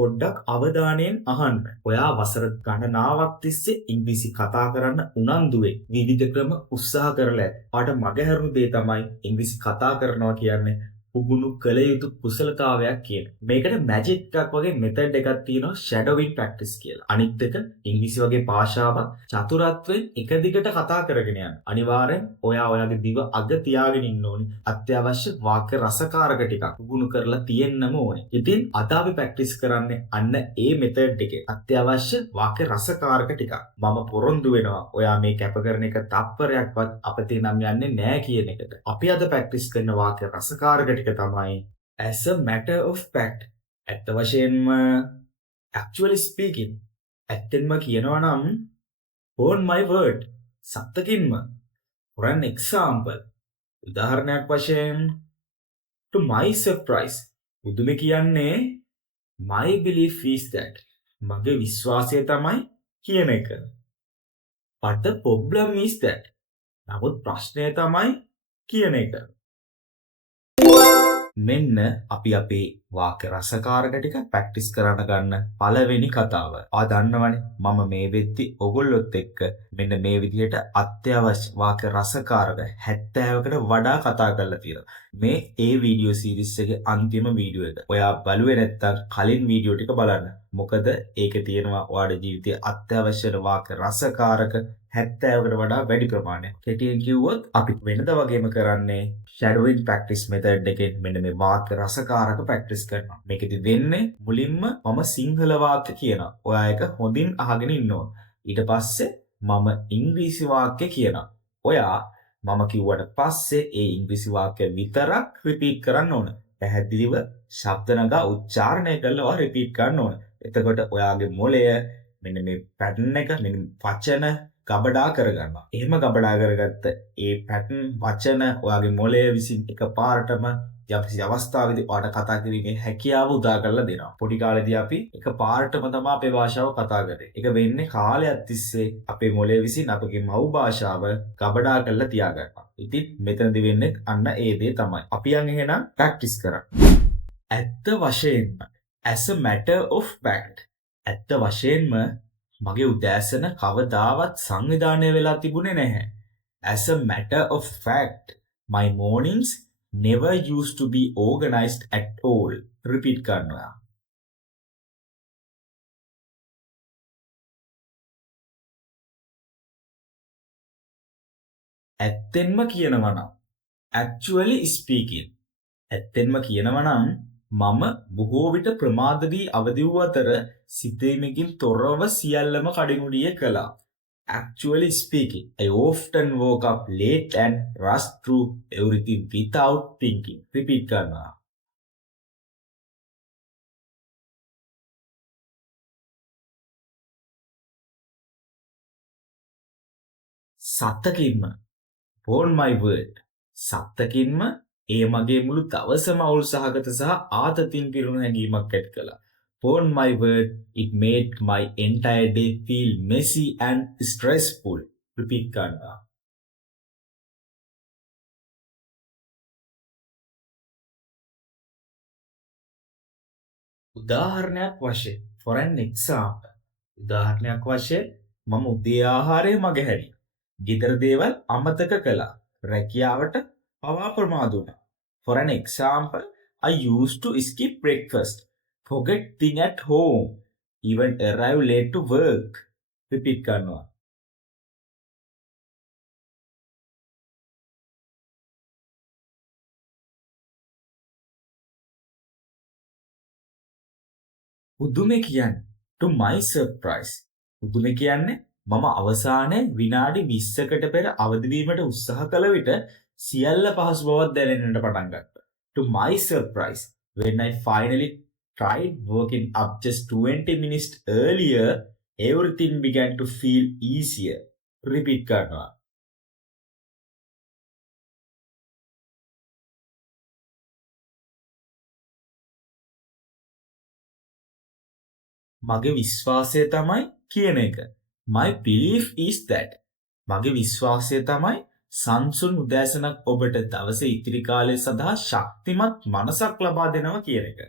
පොඩ්ඩක් අවධානයෙන් අහන්න. ඔයා වසර ගණනාවක් තිස්සේ ඉංග්‍රීසි කතා කරන්න උනන්දුවේ විවිධ ක්‍රම උත්සාහ කරලා ඇති. ඔයාට මගහැරුණු දේ තමයි ඉංග්‍රීසි කතා කරනවා කියන්නේ පුහුණු කළ යුතු කුසලතාවයක් කියන. මේකට මැජික් එකක් වගේ මෙතඩ් එකක් තියෙනවා shadowing practice කියලා. අනිත් එක ඉංග්‍රීසි වගේ භාෂාවක් චතුරත්වයෙන් එක දිගට කතා කරගෙන යන්න. අනිවාර්යෙන් ඔයා ඔයාගේ දිව අග තියාගෙන ඉන්න ඕනේ. අත්‍යවශ්‍ය වාක්‍ය රසකාරක ටිකක් පුහුණු කරලා තියෙන්නම ඕනේ. ඉතින් අද අපි ප්‍රැක්ටිස් කරන්නේ අන්න ඒ මෙතඩ් එකේ අත්‍යවශ්‍ය වාක්‍ය රසකාරක ටිකක්. මම පොරොන්දු වෙනවා ඔයා මේ කැප කරන එක තප්පරයක්වත් අපතේ නම් යන්නේ නැහැ කියන එකට. අපි අද ප්‍රැක්ටිස් කරන වාක්‍ය රසකාරක ටික තමයි as a matter of fact. ඇත්ත වශයෙන්ම actually speaking ඇත්තෙන්ම කියනවා නම් on my word සත්තකින්ම. for an example උදාහරණයක් වශයෙන් to my surprise බුදුම කියන්නේ my belief is that මගේ විශ්වාසය තමයි කියන එක. but the problem is that නමුත් ප්‍රශ්නය තමයි කියන එක. මෙන්න අපි අපේ වාක්‍ය රසකාරක ටික ප්‍රැක්ටිස් කරන්න ගන්න පළවෙනි කතාව. ආ දන්නවනේ මම මේ වෙද්දි ඔයගොල්ලොත් එක්ක මෙන්න මේ විදිහට අත්‍යවශ්‍ය වාක්‍ය රසකාරක 70කට වඩා කතා කරලා තියෙනවා. මේ ඒ වීඩියෝ සීරීස් එකේ අන්තිම වීඩියෝ එක. ඔයා බලුවේ නැත්තම් කලින් වීඩියෝ ටික බලන්න. මොකද ඒකේ තියෙනවා ඔයාගේ ජීවිතයේ අත්‍යවශ්‍ය වාක්‍ය රසකාරක 70කට වඩා වැඩි ප්‍රමාණයක්. කෙටියෙන් කිව්වොත් අපි වෙනද වගේම කරන්නේ shadowing practice method එකෙන් මෙන්න මේ වාක්‍ය රසකාරක ප්‍රැක්ටිස් කරනවා. මේකෙදි වෙන්නේ මුලින්ම මම සිංහල වාක්‍ය කියනවා. ඔයා ඒක හොඳින් අහගෙන ඉන්න ඕන. ඊට පස්සේ මම ඉංග්‍රීසි වාක්‍ය කියනවා. ඔයා මම කිව්වට පස්සේ ඒ ඉංග්‍රීසි වාක්‍ය විතරක් රිපීට් කරන්න ඕන. පැහැදිලිව ශබ්ද නගා උච්චාරණය කරලා රිපීට් කරන්න ඕන. එතකොට ඔයාගේ මොළය මෙන්න මේ පැටර්න් එක මෙන්න වචන ගබඩා කරගන්නවා. එහෙම ගබඩා කරගත්ත ඒ පැටර්න් වචන ඔයාගේ මොළය විසින් එකපාරටම යම්කිසි අවස්ථාවකදී ඔයාලට කතා කිරීමේ හැකියාව උදා කරලා දෙනවා. පොඩි කාලේදී අපි එකපාරටම තමයි අපේ භාෂාව කතා කරේ. ඒක වෙන්නේ කාලයක් තිස්සේ අපේ මොළය විසින් අපගේ මව් භාෂාව ගබඩා කරලා තියාගන්නවා. ඉතින් මෙතනදී වෙන්නේ අන්න ඒ දේ තමයි. අපි යන් එහෙනම් ප්‍රැක්ටිස් කරමු. ඇත්ත වශයෙන්ම as a matter of fact ඇත්ත වශයෙන්ම මගේ උදෑසන කවදාවත් සංවිධානය වෙලා තිබුණේ නැහැ. As a matter of fact, my mornings never used to be organized at all. Repeat කරනවා. ඇත්තෙන්ම කියනවා නම් actually speaking ඇත්තෙන්ම කියනවා නම් මම බොහෝ විට ප්‍රමාද වී අවදි වූ අතර සිතීමකින් තොරව සියල්ලම කඩිමුඩිය කළා. Actually speaking, I often woke up late and rushed through everything without thinking. Repeat කරනවා. සත්තකින්ම on my word සත්තකින්ම ඒ මගේ මුළු දවසම අවුල් සහගත සහ ආතතියෙන් පිරුණු හැඟීමක් ඇති කළා. On my word, it made my entire day feel messy and stressful. Repeat කරනවා. උදාහරණයක් වශයෙන් for an example උදාහරණයක් වශයෙන් මම උදේ ආහාරය මගහැරියා. ගෙදර දේවල් අමතක කළා. රැකියාවට පවා ප්‍රමාද වුණා. For an example, I used to skip breakfast, forget things at home, even arrive late to work. Repeat කරනවා. පුදුමේ කියන්නේ to my surprise. පුදුමේ කියන්නේ මම අවසානයේ විනාඩි 20කට පෙර අවදි වීමට උත්සාහ කළ විට සියල්ල පහසු බවක් දැනෙන්නට පටන් ගත්තා. To my surprise, when I finally tried waking up just 20 minutes earlier, everything began to feel easier. Repeat කරනවා. මගේ විශ්වාසය තමයි කියන එක. My belief is that. මගේ විශ්වාසය තමයි සංසුන් උදෑසනක් ඔබට දවසේ ඉතිරි කාලය සඳහා ශක්තිමත් මනසක් ලබා දෙනවා කියන එක.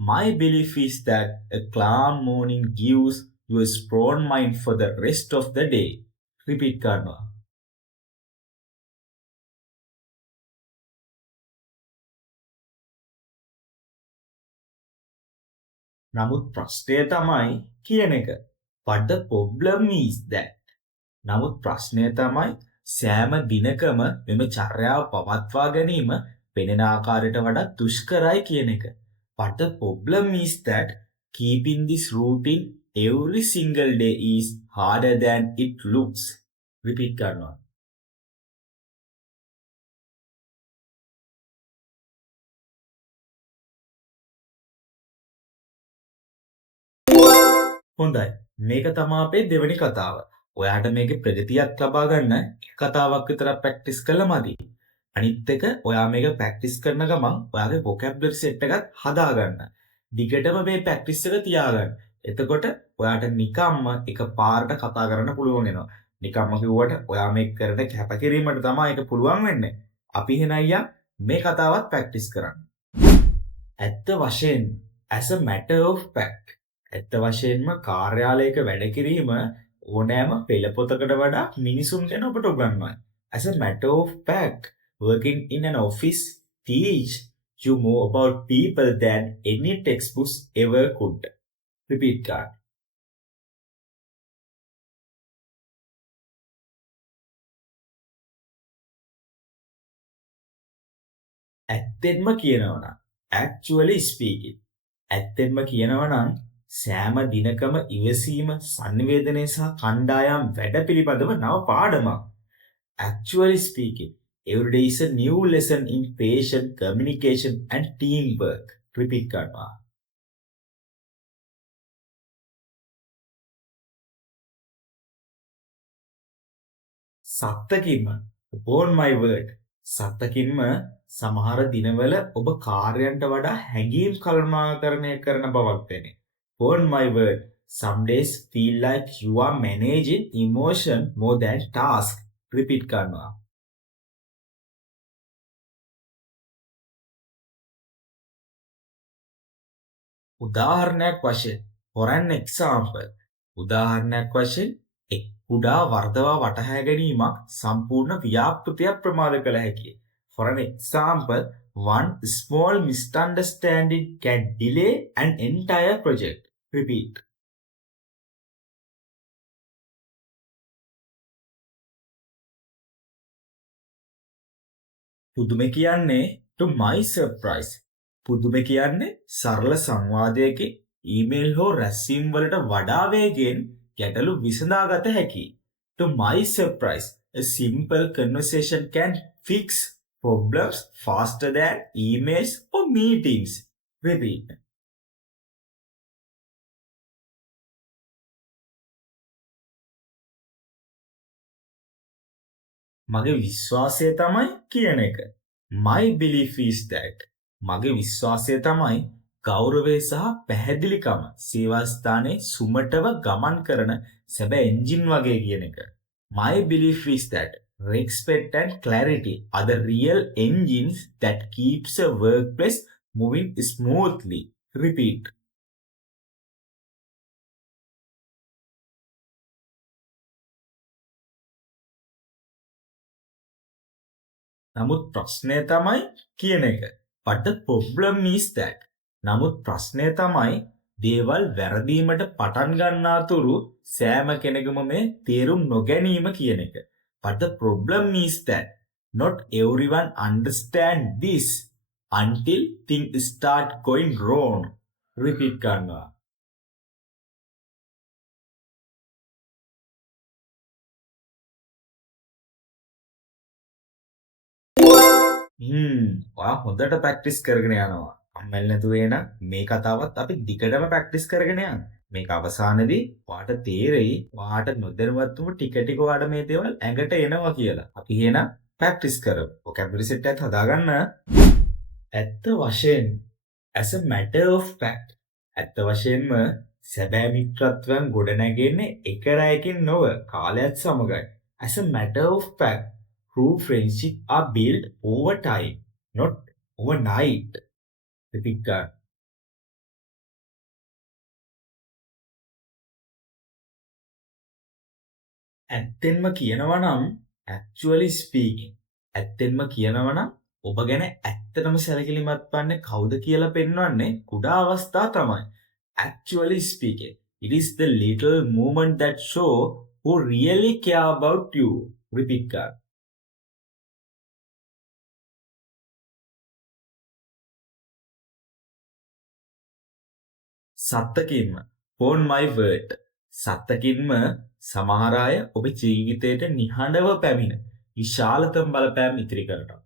My belief is that a calm morning gives you a strong mind for the rest of the day. Repeat කරනවා. නමුත් ප්‍රශ්නය තමයි කියන එක. But the problem is that. නමුත් ප්‍රශ්නය තමයි සෑම දිනකම මෙම චර්යාව පවත්වා ගැනීම පෙනෙන ආකාරයට වඩා දුෂ්කරයි කියන එක. But the problem is that keeping this routine every single day is harder than it looks. Repeat කරනවා. හොඳයි. මේක තමා අපේ දෙවෙනි කතාව. ඔයාට මේකේ ප්‍රගතියක් ලබා ගන්න කතාවක් විතරක් ප්‍රැක්ටිස් කළා මදි. අනිත් එක ඔයා මේක ප්‍රැක්ටිස් කරන ගමන් ඔයාගේ vocabulary set එකත් හදා ගන්න. දිගටම මේ ප්‍රැක්ටිස් එක තියාගන්න. එතකොට ඔයාට නිකම්ම එකපාරට කතා කරන්න පුළුවන් වෙනවා. නිකම්ම කිව්වට ඔයා මේක කරන කැපකිරීමට තමයි ඒක පුළුවන් වෙන්නේ. අපි එහෙනම් අයියා මේ කතාවත් ප්‍රැක්ටිස් කරන්න. ඇත්ත වශයෙන් as a matter of fact ඇත්ත වශයෙන්ම කාර්යාලයක වැඩ කිරීම ඕනෑම පෙළපොතකට වඩා මිනිසුන් ගැන ඔබට උගන්වයි. As a matter of fact, working in an office teach you more about people than any textbooks ever could. Repeat card. ඇත්තෙන්ම කියනවා actually speaking ඇත්තෙන්ම කියනවා නම් සෑම දිනකම ඉවසීම සංවේදනය සහ කණ්ඩායම් වැඩ පිළිබඳව නව පාඩමක්. Actually speaking, every day is a new lesson in patience, communication and teamwork. Repeat කරනවා. සත්තකින්ම upon my word සත්තකින්ම සමහර දිනවල ඔබ කාර්යයන්ට වඩා හැඟීම් කළමනාකරණය කරන බවක් දැනේ. Upon my word, some days feel like you are managing emotion more than task. Repeat කරනවා. උදාහරණයක් වශයෙන් for an example උදාහරණයක් වශයෙන් එක් කුඩා වර්ධවා වටහා ගැනීමක් සම්පූර්ණ ව්‍යාපෘතියක් ප්‍රමාද කළ හැකියි. For an example, one small misunderstanding can delay an entire project. Repeat. පුදුම කියන්නේ to my surprise. පුදුම කියන්නේ සරල සංවාදයකින් ඊමේල් හෝ රැස්වීම් වලට වඩා වේගයෙන් ගැටලු විසඳාගත හැකියි. To my surprise, a simple conversation can fix problems faster than emails or meetings. Repeat. මගේ විශ්වාසය තමයි කියන එක. My belief is that මගේ විශ්වාසය තමයි ගෞරවය සහ පැහැදිලිකම සේවා ස්ථානයේ සුමටව ගමන් කරන සැබෑ එන්ජින් වගේ කියන එක. My belief is that respect and clarity are the real engines that keeps a workplace moving smoothly. Repeat. නමුත් ප්‍රශ්නය තමයි කියන එක. But the problem is that නමුත් ප්‍රශ්නය තමයි දේවල් වැරදීමට පටන් ගන්නාතුරු සෑම කෙනෙකුම මේ තේරුම් නොගැනීම කියන එක. But the problem is that not everyone understand this until things start going wrong. Repeat කරනවා. ඔයා හොඳට ප්‍රැක්ටිස් කරගෙන යනවා. අම්මැල් නැතුව එන මේ කතාවත් අපි දිගටම ප්‍රැක්ටිස් කරගෙන යන්න. මේක අවසානයේදී ඔයාට තේරෙයි ඔයාට නොදැනුවත්වම ටික ටික ඔයාට මේ දේවල් ඇඟට එනවා කියලා. අපි එහෙනම් ප්‍රැක්ටිස් කරමු. vocabulary set එකත් හදාගන්න. ඇත්ත වශයෙන් as a matter of fact ඇත්ත වශයෙන්ම සැබෑ මිත්‍රත්වයන් ගොඩනැගෙන්නේ එක රැයකින් නොව කාලයත් සමගයි. As a matter of fact, true friendship are built over time, not overnight. Repeat that. ඇත්තෙන්ම කියනවා නම් actually speaking ඇත්තෙන්ම කියනවා නම් ඔබ ගැන ඇත්තටම සැලකිලිමත් වන්නේ කවුද කියලා පෙන්වන්නේ කුඩා අවස්ථා තමයි. Actually speaking, it is the little moment that show who really care about you. Repeat card. සත්තකින්ම on my word සත්තකින්ම සමහර අය ඔබේ ජීවිතයට නිහඬව පැමිණ විශාලතම බලපෑම් ඉතිරි කරනවා.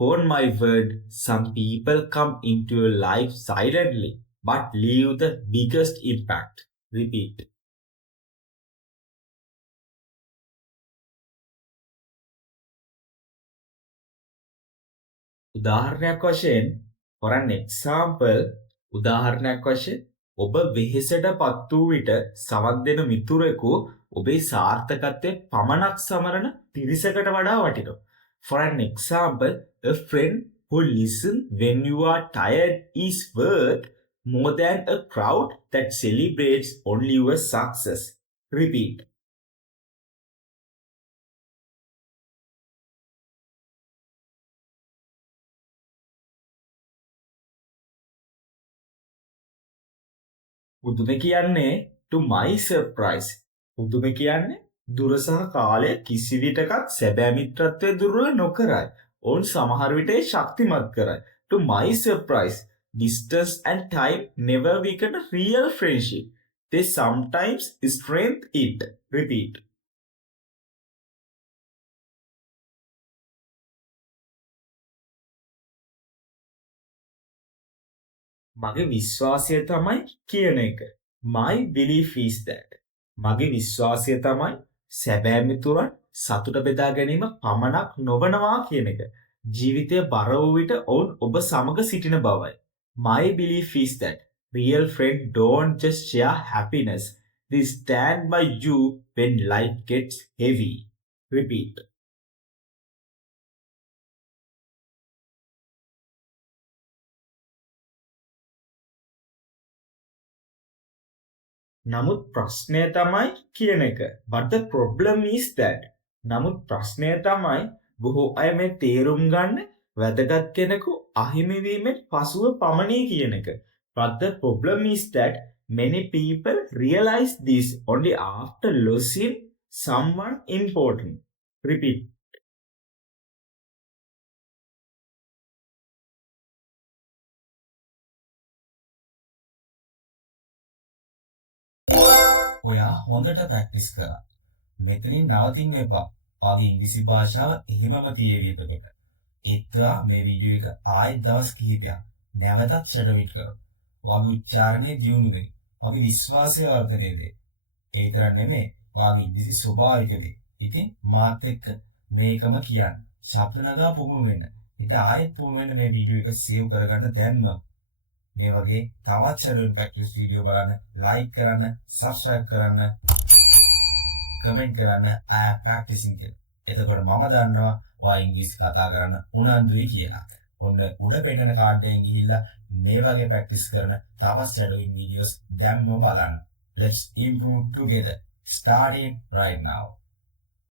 On my word, some people come into your life silently but leave the biggest impact. Repeat. උදාහරණයක් වශයෙන් for an example උදාහරණයක් වශයෙන් ඔබ වෙහෙසටපත් වූ විට සවන් දෙන මිතුරෙකු ඔබේ සාර්ථකත්වයේ පමණක් සමරන පිරිසකට වඩා වටිනවා. For an example, a friend who listens when you are tired is worth more than a crowd that celebrates only your success. Repeat. පුදුම කියන්නේ to my surprise. පුදුම කියන්නේ දුර සහ කාලය කිසිවිටකත් සැබෑ මිත්‍රත්වයේ දුර්වල නොකරයි. ඔවුන් සමහර විට ශක්තිමත් කරයි. To my surprise, distance and time never weaken a real friendship. They sometimes strengthen it. Repeat. මගේ විශ්වාසය තමයි කියන එක. My belief is that. මගේ විශ්වාසය තමයි සැබෑ මිතුරන් සතුට බෙදා ගැනීම පමණක් නොවනවා කියන එක. ජීවිතය බර වූ විට ඔවුන් ඔබ සමග සිටින බවයි. My belief is that real friends don't just share happiness. They stand by you when life gets heavy. Repeat. නමුත් ප්‍රශ්නය තමයි කියන එක. But the problem is that. නමුත් ප්‍රශ්නය තමයි බොහෝ අය මේ තේරුම් ගන්න වැදගත් කෙනෙකු අහිමි වීමෙන් පසුව පමණයි කියන එක. But the problem is that many people realize this only after losing someone important. Repeat. ඔයා හොඳට ප්‍රැක්ටිස් කරා. මෙතනින් නවතින්න එපා. ආගේ ඉංග්‍රීසි භාෂාව එහෙමම තියේවි එතකොට. ඒත්වා මේ වීඩියෝ එක ආයෙත් දවස් කිහිපයක් නැවතත් ෂැඩෝවිට් කරමු. වාගේ උච්චාරණය දියුණු වෙයි. වාගේ විශ්වාසය වර්ධනය වෙයි. ඒ විතරක් නෙමෙයි වාගේ ඉංග්‍රීසි ස්වභාවික වෙයි. ඉතින් මාත් එක්ක මේකම කියන්න. ශබ්ද නගා පුහුණු වෙන්න. ඉතින් ආයෙත් පුහුණු වෙන්න මේ වීඩියෝ එක සේව් කරගන්න දැන්ම. මේ වගේ තවත් ෂැඩෝවිට් ප්‍රැක්ටිස් වීඩියෝ බලන්න, ලයික් කරන්න, සබ්ස්ක්‍රයිබ් කරන්න, කමෙන්ට් කරන්න I am practicing කියලා. එතකොට මම දන්නවා ඔයා ඉංග්‍රීසි කතා කරන්න උනන්දුයි කියලා. ඔන්න උඩ පෙන්නන කාඩ් එකෙන් ගිහිල්ලා මේ වගේ ප්‍රැක්ටිස් කරන තවත් shadowing videos දැන්ම බලන්න. Let's improve together. Starting right now.